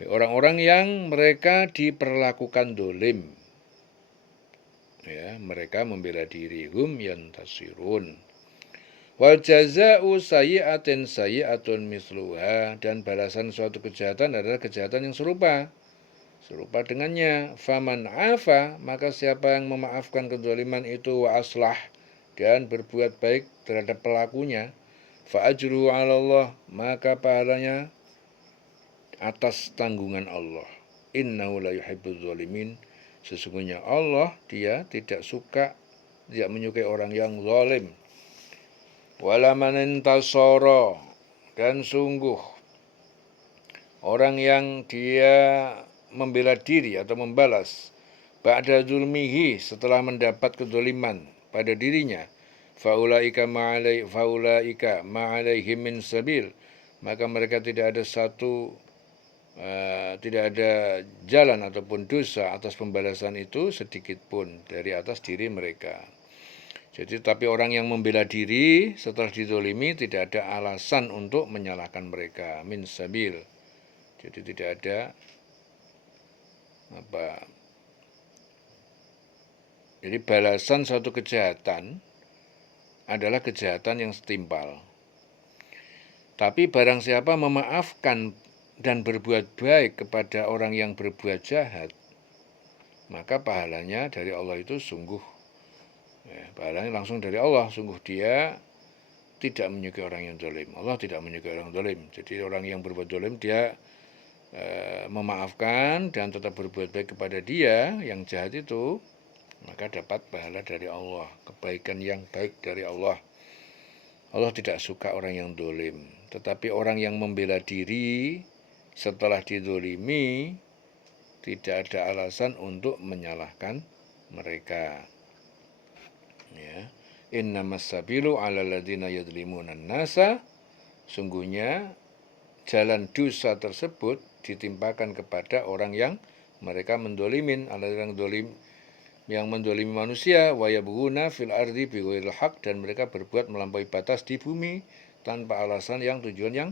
orang-orang yang mereka diperlakukan zalim, ya, mereka membela diri, hum yantasirun. Wal jaza'u sayyi'atin sayyi'atun misluha, dan balasan suatu kejahatan adalah kejahatan yang serupa dengannya. Faman afa, maka siapa yang memaafkan kezaliman itu, wa aslah, dan berbuat baik terhadap pelakunya, fa ajruhu 'ala Allah, maka pahalanya atas tanggungan Allah. Innahu la yuhibbuz zalimin, sesungguhnya Allah dia tidak menyukai orang yang zalim. Wala man intasara, dan sungguh orang yang dia membela diri atau membalas ba'da zulmihi, setelah mendapat kezaliman pada dirinya, faulaika ma'alaihim min sabil, maka mereka tidak ada jalan ataupun dosa atas pembalasan itu sedikit pun dari atas diri mereka. Jadi tapi orang yang membela diri setelah dizolimi tidak ada alasan untuk menyalahkan mereka, min sabil. Jadi tidak ada jadi balasan suatu kejahatan adalah kejahatan yang setimpal. Tapi barang siapa memaafkan dan berbuat baik kepada orang yang berbuat jahat, maka pahalanya dari Allah itu sungguh, pahalanya langsung dari Allah. Sungguh dia tidak menyukai orang yang zalim. Allah tidak menyukai orang zalim. Jadi orang yang berbuat zalim dia memaafkan dan tetap berbuat baik kepada dia yang jahat itu, maka dapat pahala dari Allah, kebaikan yang baik dari Allah. Allah tidak suka orang yang dolim, tetapi orang yang membela diri setelah didolimi tidak ada alasan untuk menyalahkan mereka. Ya. Innamas sabilu 'alal ladzina yadhlimunan nasa, sungguhnya jalan dosa tersebut ditimpakan kepada orang yang mereka mendolimin, yang mendolimi manusia, wa yabghuna fil ardi bighairil haq, dan mereka berbuat melampaui batas di bumi tanpa alasan yang tujuan yang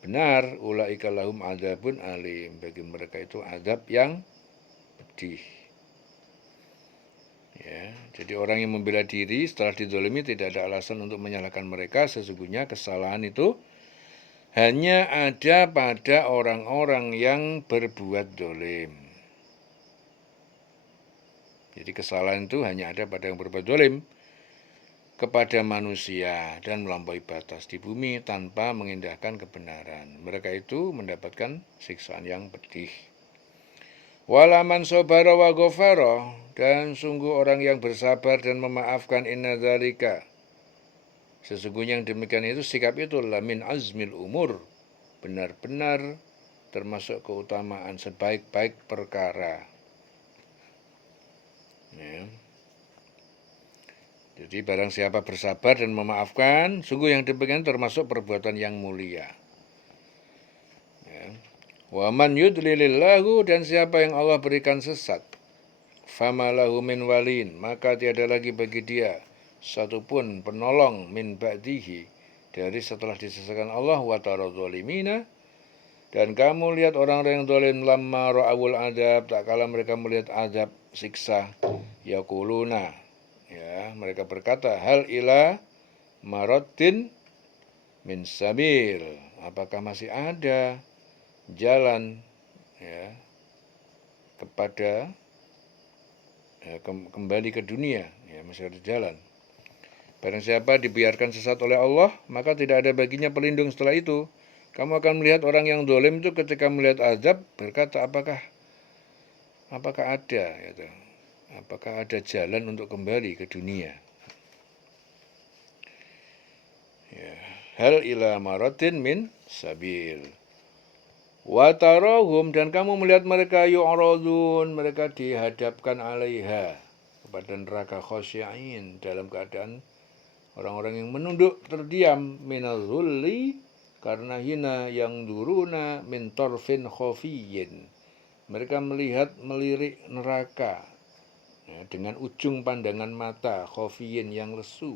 benar. Ulaika lahum adzabun alim, bagi mereka itu azab yang pedih. Ya, jadi orang yang membela diri setelah dizalimi tidak ada alasan untuk menyalahkan mereka. Sesungguhnya kesalahan itu hanya ada pada orang-orang yang berbuat dolim. Jadi kesalahan itu hanya ada pada yang berbuat dolim kepada manusia dan melampaui batas di bumi tanpa mengindahkan kebenaran. Mereka itu mendapatkan siksaan yang pedih. Walaman sobara wa ghafara, dan sungguh orang yang bersabar dan memaafkan, inna dzalika, sesungguhnya yang demikian itu, sikap itu min azmil umur, benar-benar termasuk keutamaan sebaik-baik perkara. Ya. Jadi barang siapa bersabar dan memaafkan, sungguh yang demikian termasuk perbuatan yang mulia. Ya. Wa man yudlilillahu, dan siapa yang Allah berikan sesat, fama lahu min walin, maka tiada lagi bagi dia satupun penolong min ba'dihi, dari setelah disesatkan Allah. Wa taradzalimina, dan kamu lihat orang-orang yang zalim, lamma ra'awul adab, tak kala mereka melihat azab, siksa, yaquluna, ya, mereka berkata, hal ila maraddin min sabil, apakah masih ada jalan, ya, kepada kembali ke dunia, ya, masih ada jalan. Barang siapa dibiarkan sesat oleh Allah, maka tidak ada baginya pelindung setelah itu. Kamu akan melihat orang yang zalim itu ketika melihat azab berkata, apakah ada, gitu, apakah ada jalan untuk kembali ke dunia. Ya. Hal ila maratin min sabil. Wa tarahum, dan kamu melihat mereka yu'radun, mereka dihadapkan alaiha, kepada neraka, khosyain, dalam keadaan orang-orang yang menunduk terdiam, minal zulli, karena hina, yang duruna min torfin khofiyyin, mereka melirik neraka, ya, dengan ujung pandangan mata, khofiyyin, yang lesu.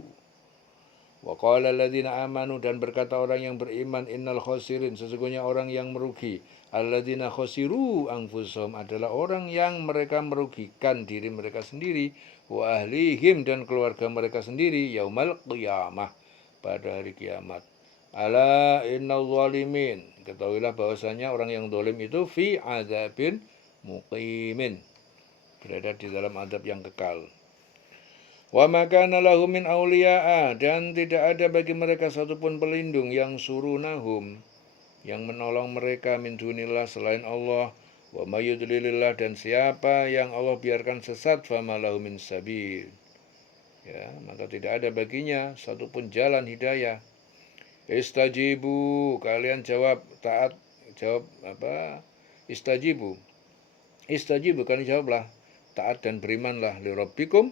Wa qala alladzina amanu, dan berkata orang yang beriman, innal khosirin, sesungguhnya orang yang merugi, alladzina khosiru anfusahum, adalah orang yang mereka merugikan diri mereka sendiri, wa ahlihim, dan keluarga mereka sendiri, yaumal qiyamah, pada hari kiamat. Ala innal zalimin, ketahuilah bahwasanya orang yang zalim itu fi adzabin muqimin, berada di dalam azab yang kekal. Wa makana lahum min auliya'a, dan tidak ada bagi mereka satupun pelindung, yang surunahum, yang menolong mereka, min dunillah, selain Allah. Wa mayyudlilillah, dan siapa yang Allah biarkan sesat, fama lahum min sabil, ya, maka tidak ada baginya satupun jalan hidayah. Istajibu, kalian jawab, taat, jawab apa? Istajibu, kalian jawablah, taat dan berimanlah, li rabbikum,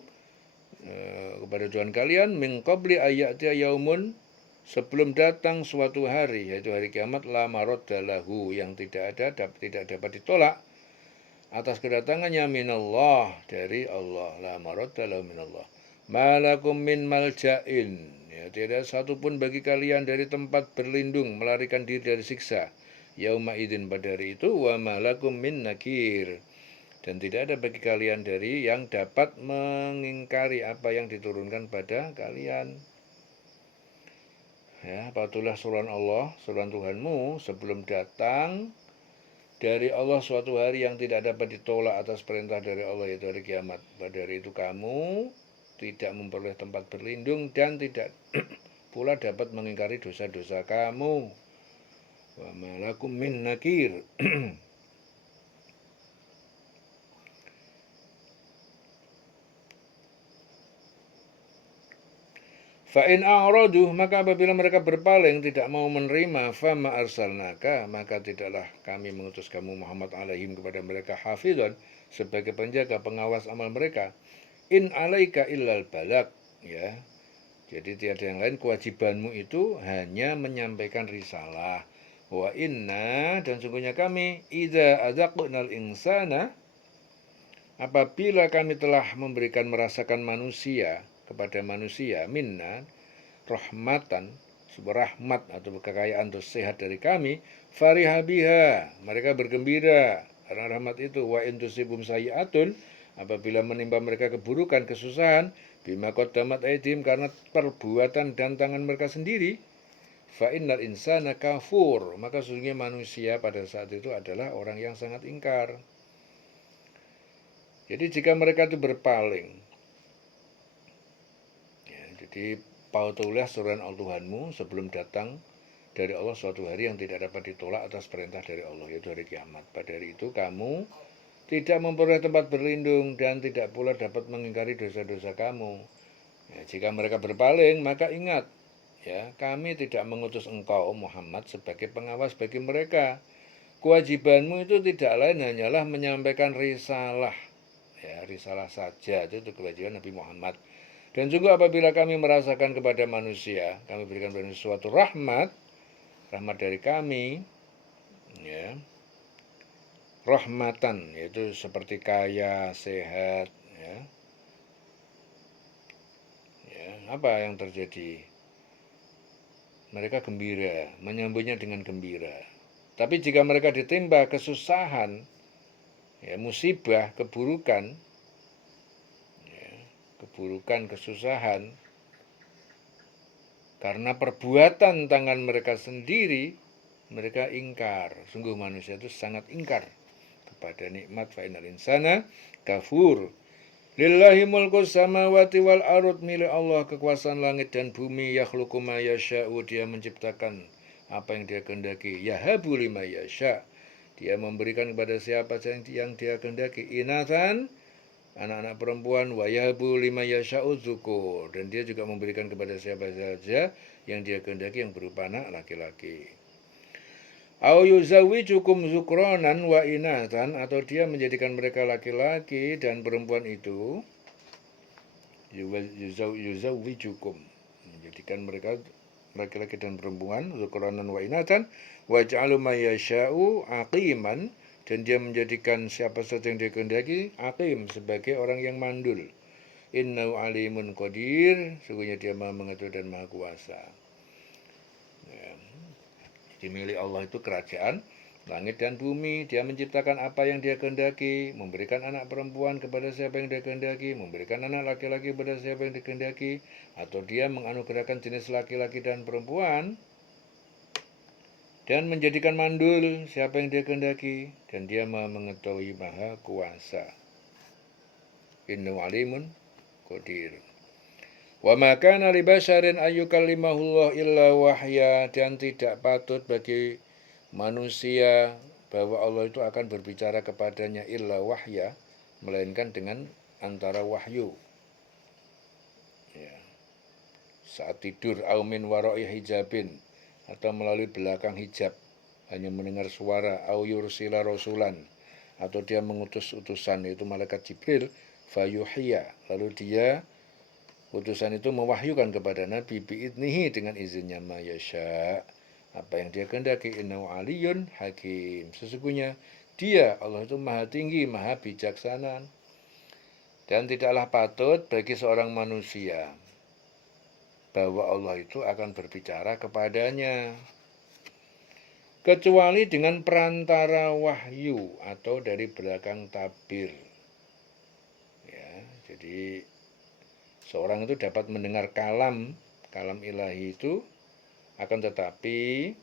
kepada Tuhan kalian, min qabli ayyatiya yaumun, sebelum datang suatu hari, yaitu hari kiamat, la maradda lahu, yang tidak dapat ditolak atas kedatangannya, minallah, dari Allah, la maradda lahu minallah. Malakum min malja'in, ya, tidak satupun bagi kalian dari tempat berlindung, melarikan diri dari siksa, yauma idzin, pada hari itu, wa malakum min nakir, dan tidak ada bagi kalian dari yang dapat mengingkari apa yang diturunkan pada kalian. Ya, patuhlah seruan Allah, seruan Tuhanmu, sebelum datang dari Allah suatu hari yang tidak dapat ditolak atas perintah dari Allah, yaitu hari kiamat. Pada hari itu kamu tidak memperoleh tempat berlindung dan tidak pula dapat mengingkari dosa-dosa kamu. Wa malakum min nakir. Fa in a'radu, maka apabila mereka berpaling tidak mau menerima, fama arsalnaka, maka tidaklah kami mengutus kamu Muhammad alaihim kepada mereka hafizan sebagai penjaga pengawas amal mereka. In alaika illal balak, ya. Jadi tiada yang lain, kewajibanmu itu hanya menyampaikan risalah. Wa inna, dan sungguhnya kami idza azaqnal insana, apabila kami telah memberikan merasakan manusia kepada manusia minna rahmatan, sebuah rahmat atau kekayaan atau sehat dari kami, fariha biha, mereka bergembira karena rahmat itu. Wa in tusibum sayiatun, apabila menimpa mereka keburukan, kesusahan, bima qaddamat aidim, karena perbuatan dan tangan mereka sendiri, fa innal insana kafur, maka sesungguhnya manusia pada saat itu adalah orang yang sangat ingkar. Jadi jika mereka itu berpaling, ya, jadi pautulah suruhan Tuhanmu sebelum datang dari Allah suatu hari yang tidak dapat ditolak atas perintah dari Allah, yaitu hari kiamat. Pada hari itu kamu tidak memperoleh tempat berlindung dan tidak pula dapat mengingkari dosa-dosa kamu. Ya, jika mereka berpaling, maka ingat, ya, kami tidak mengutus engkau Muhammad sebagai pengawas bagi mereka. Kewajibanmu itu tidak lain hanyalah menyampaikan risalah, ya, risalah saja, itu kewajiban Nabi Muhammad. Dan juga apabila kami merasakan kepada manusia, kami berikan kepada suatu rahmat dari kami, ya, rahmatan, yaitu seperti kaya, sehat, ya. Ya, apa yang terjadi? Mereka gembira, menyambutnya dengan gembira. Tapi jika mereka ditimpa kesusahan, ya, musibah, keburukan, ya, keburukan, kesusahan, karena perbuatan tangan mereka sendiri, mereka ingkar. Sungguh manusia itu sangat ingkar kepada nikmat. Fa innal insana kafur. Lillahi mulku samawati wal ardh, milik Allah kekuasaan langit dan bumi. Yakhluqu ma yasha'u, dia menciptakan apa yang dia kehendaki. Yahabu lima yasha', dia memberikan kepada siapa yang dia kehendaki. Inatan, anak-anak perempuan. Wa yahabu lima yasha'u dzukur, dan dia juga memberikan kepada siapa saja yang dia kehendaki yang berupa anak laki-laki. Au yuzawwijukum zukronan wa inatan, atau dia menjadikan mereka laki-laki dan perempuan itu. Yuzawwijukum, menjadikan mereka laki-laki dan perempuan, zukronan wa inatan. Wa ja'alu ma yasha'u aqiman, dan dia menjadikan siapa saja yang dia kehendaki aqim, sebagai orang yang mandul. Innahu alimun qadir, sungguhnya dia maha mengetahui dan maha kuasa. Ya. Milik Allah itu kerajaan langit dan bumi. Dia menciptakan apa yang dia kehendaki, memberikan anak perempuan kepada siapa yang dia kehendaki, memberikan anak laki-laki kepada siapa yang dia kehendaki, atau dia menganugerahkan jenis laki-laki dan perempuan, dan menjadikan mandul siapa yang dia kehendaki, dan dia maha mengetahui maha kuasa. Innahu alimun qadir. Wa ma kana li basyarin ayyukallimahullah illa wahya, dan tidak patut bagi manusia bahwa Allah itu akan berbicara kepadanya illa wahya, melainkan dengan antara wahyu. Ya. Saat tidur, au min wara'i hijabin, atau melalui belakang hijab, hanya mendengar suara, au yursila rasulan, atau dia mengutus utusan, yaitu malaikat Jibril, fayuhiya, lalu dia utusan itu mewahyukan kepada Nabi biidnihi, dengan izinnya, ma yasha, apa yang dia kehendaki. Innahu aliyun hakim, sesungguhnya dia Allah itu maha tinggi, maha bijaksana. Dan tidaklah patut bagi seorang manusia bahwa Allah itu akan berbicara kepadanya kecuali dengan perantara wahyu atau dari belakang tabir. Ya, jadi seorang itu dapat mendengar kalam ilahi itu, akan tetapi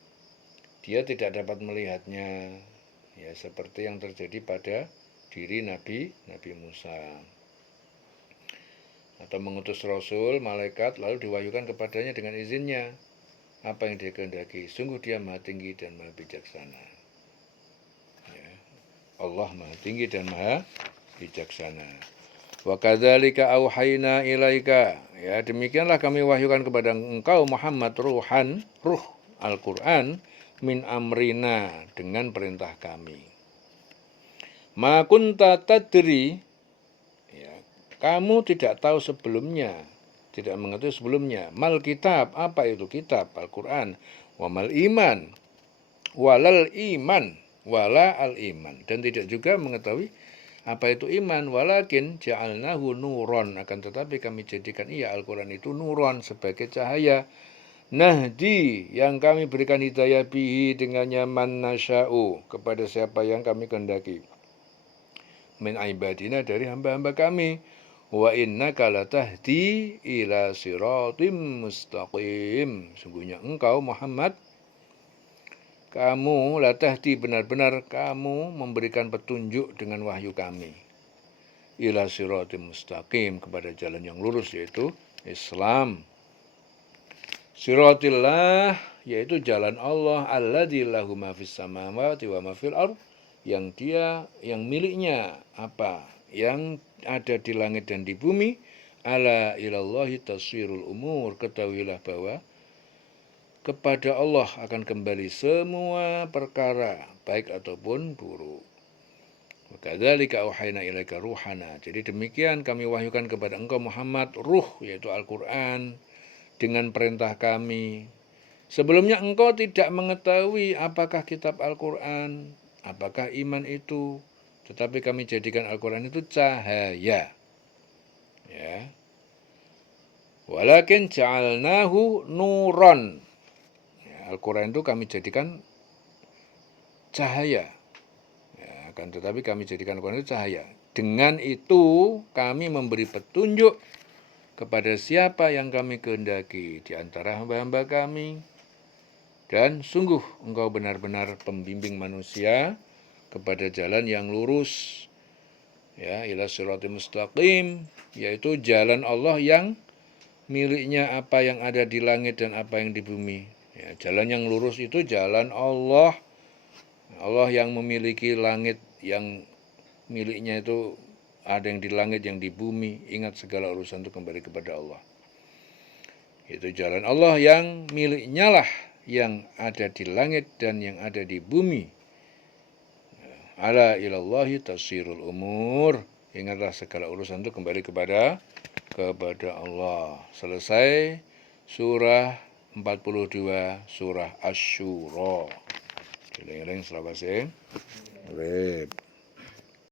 dia tidak dapat melihatnya, ya, seperti yang terjadi pada diri Nabi Musa. Atau mengutus rasul, malaikat, lalu diwahyukan kepadanya dengan izinnya apa yang dia kehendaki. Sungguh dia maha tinggi dan maha bijaksana. Ya, Allah maha tinggi dan maha bijaksana. Wa kadzalika auhayna ilaika. Ya, demikianlah kami wahyukan kepada engkau Muhammad ruh Al-Qur'an min amrina dengan perintah kami. Ma kunta tadri, ya, kamu tidak tahu sebelumnya, tidak mengetahui sebelumnya. Mal kitab, apa itu kitab Al-Qur'an? Wa mal iman, walal iman, wala al iman, dan tidak juga mengetahui apa itu iman. Walakin ja'alnahu nuron, akan tetapi kami jadikan Al-Quran itu nuron, sebagai cahaya. Nahdi, yang kami berikan hidayah bihi dengannya man nasya'u, kepada siapa yang kami kehendaki. Min ibadina, dari hamba-hamba kami. Wa innaka latahdi ila siratim mustaqim, sungguhnya engkau Muhammad, kamu latahdi, benar-benar kamu memberikan petunjuk dengan wahyu kami. Ila siratim mustaqim, kepada jalan yang lurus, yaitu Islam. Siratillah, yaitu jalan Allah, alladzi lahu ma fis samawati wa ma fil ardh, yang miliknya apa yang ada di langit dan di bumi. Ala ilallahi tasirul umur, ketahuilah bahwa kepada Allah akan kembali semua perkara, baik ataupun buruk. Kadzalika auhayna ilaika ruhana. Jadi demikian kami wahyukan kepada engkau Muhammad ruh, yaitu Al-Qur'an, dengan perintah kami. Sebelumnya engkau tidak mengetahui apakah kitab Al-Qur'an, apakah iman itu, tetapi kami jadikan Al-Qur'an itu cahaya. Ya. Walakin ja'alnahu nuron. Al-Quran itu kami jadikan cahaya. Ya, akan tetapi kami jadikan Al-Quran itu cahaya. Dengan itu kami memberi petunjuk kepada siapa yang kami kehendaki di antara hamba-hamba kami. Dan sungguh engkau benar-benar pembimbing manusia kepada jalan yang lurus. Ya, ila siratim mustaqim, yaitu jalan Allah yang miliknya apa yang ada di langit dan apa yang di bumi. Ya, jalan yang lurus itu jalan Allah. Allah yang memiliki langit, yang miliknya itu ada yang di langit, yang di bumi. Ingat, segala urusan itu kembali kepada Allah. Itu jalan Allah yang miliknya lah yang ada di langit dan yang ada di bumi. Ala ilallahi tasirul umur. Ingatlah, segala urusan itu kembali kepada Allah. Selesai surah 42, surah Asy-Syura. Eling-eling selawase. Urip.